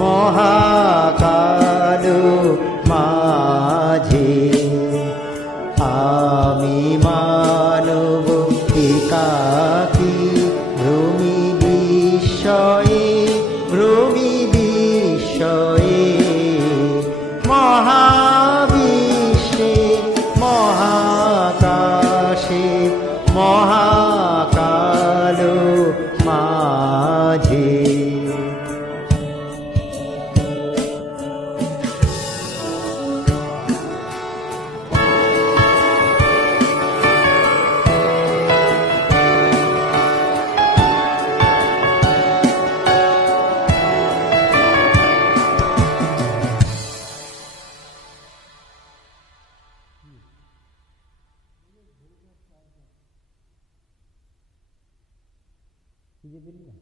মহাকাল মাঝে আমি মানব একাকি ভ্রমি বিস্ময়ে ভ্রমি বিস্ময়ে। মহাবিশ্বে মহাকাশে মহাকাল মাঝে খুঁজে পেলি না